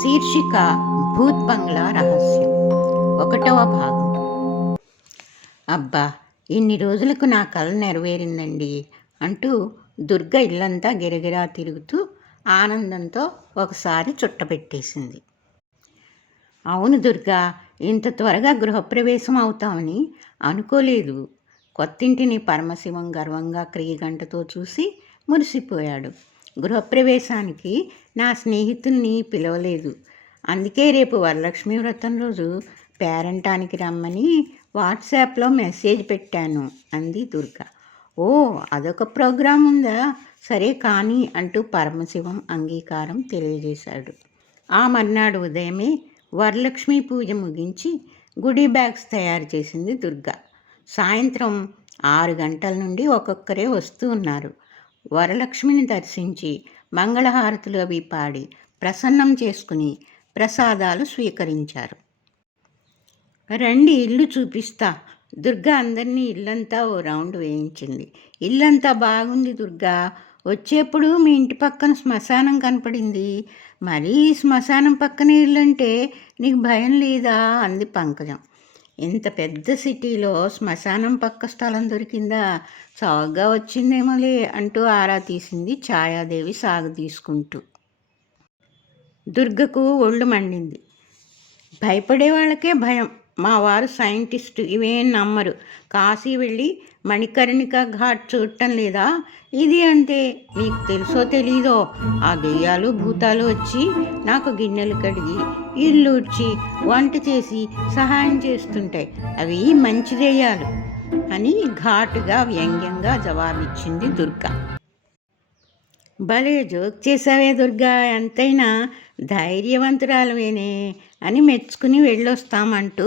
శీర్షిక భూత్ బంగ్లా రహస్యం 1వ భాగం. అబ్బా, ఇన్ని రోజులకు నా కల నెరవేరిందండి అంటూ దుర్గ ఇల్లంతా గిరగిరా తిరుగుతూ ఆనందంతో ఒకసారి చుట్టపెట్టేసింది. అవును దుర్గా, ఇంత త్వరగా గృహప్రవేశం అవుతామని అనుకోలేదు. కొత్తింటిని పరమశివం గర్వంగా క్రియగంటతో చూసి మురిసిపోయాడు. గృహప్రవేశానికి నా స్నేహితుల్ని పిలవలేదు. అందుకే రేపు వరలక్ష్మి వ్రతం రోజు పేరంటానికి రమ్మని వాట్సాప్లో మెసేజ్ పెట్టాను అంది దుర్గ. ఓ, అదొక ప్రోగ్రాం ఉందా? సరే కానీ అంటూ పరమశివం అంగీకారం తెలియజేశాడు. ఆ మర్నాడు ఉదయమే వరలక్ష్మి పూజ ముగించి గుడీ బ్యాగ్స్ తయారు చేసింది దుర్గ. సాయంత్రం 6 గంటల నుండి ఒక్కొక్కరే వస్తూ ఉన్నారు. వరలక్ష్మిని దర్శించి మంగళహారతులు అవి పాడి ప్రసన్నం చేసుకుని ప్రసాదాలు స్వీకరించారు. రండి, ఇల్లు చూపిస్తా. దుర్గా అందరినీ ఇల్లంతా ఓ రౌండ్ వేయించింది. ఇల్లంతా బాగుంది దుర్గా. వచ్చేప్పుడు మీ ఇంటి పక్కన శ్మశానం కనపడింది. మరీ శ్మశానం పక్కనే ఇల్లంటే నీకు భయం లేదా అంది పంకజం. ఇంత పెద్ద సిటీలో శ్మశానం పక్క స్థలం దొరికిందా? చౌకగా వచ్చిందేమోలే అంటూ ఆరా తీసింది ఛాయాదేవి సాగు తీసుకుంటూ. దుర్గకు ఒళ్ళు మండింది. భయపడే వాళ్ళకే భయం. మా వారు సైంటిస్టు, ఇవేం నమ్మరు. కాశీ వెళ్ళి మణికర్ణిక ఘాట్ చూడటం లేదా? ఇది అంతే. నీకు తెలుసో తెలీదో, ఆ దెయ్యాలు భూతాలు వచ్చి నాకు గిన్నెలు కడిగి ఇల్లు ఉడ్చి వంట చేసి సహాయం చేస్తుంటాయి. అవి మంచి దెయ్యాలు అని ఘాటుగా వ్యంగ్యంగా జవాబిచ్చింది దుర్గ. భలే జోక్ చేసావే దుర్గా, ఎంతైనా ధైర్యవంతురాలువేనే అని మెచ్చుకుని వెళ్ళొస్తామంటూ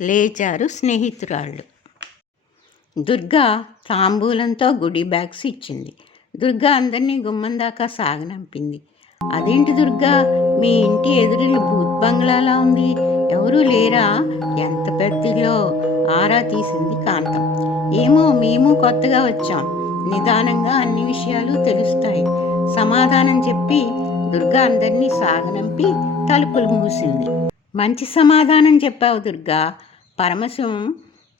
లేచారు స్నేహితురాళ్ళు. దుర్గా తాంబూలంతో గుడీ బ్యాగ్స్ ఇచ్చింది. దుర్గా అందరినీ గుమ్మం దాకా సాగనంపింది. అదేంటి దుర్గా, మీ ఇంటి ఎదురులు భూత్ బంగ్లాలా ఉంది, ఎవరూ లేరా? ఎంత పెద్దలో ఆరా తీసింది కాంతం. ఏమో, మేము కొత్తగా వచ్చాం. నిదానంగా అన్ని విషయాలు తెలుస్తాయి సమాధానం చెప్పి దుర్గా అందరినీ సాగనంపి తలుపులు మూసింది. మంచి సమాధానం చెప్పావు దుర్గా. పరమశివం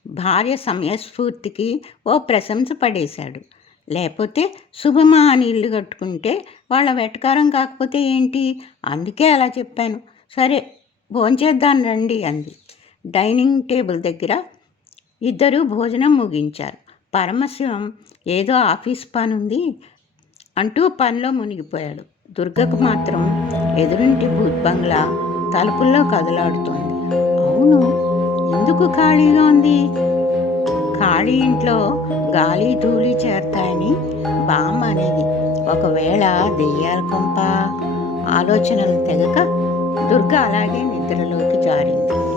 భార్య సమయస్ఫూర్తికి ఓ ప్రశంస పడేశాడు. లేకపోతే శుభమా అని ఇల్లు కట్టుకుంటే వాళ్ళ వెటకారం కాకపోతే ఏంటి? అందుకే అలా చెప్పాను. సరే, భోంచేద్దాం రండి అంది. డైనింగ్ టేబుల్ దగ్గర ఇద్దరూ భోజనం ముగించారు. పరమశివం ఏదో ఆఫీస్ పని ఉంది అంటూ పనిలో మునిగిపోయాడు. దుర్గకు మాత్రం ఎదురింటి భూత్ బంగ్లా తలుపుల్లో కదలాడుతోంది. అవును, ఎందుకు ఖాళీగా ఉంది? ఖాళీ ఇంట్లో గాలి ధూళి చేరతాయని బామ్మ అనేది. ఒకవేళ దెయ్యాల కొంప? ఆలోచనలు తెగక దుర్గ అలాగే నిద్రలోకి జారింది.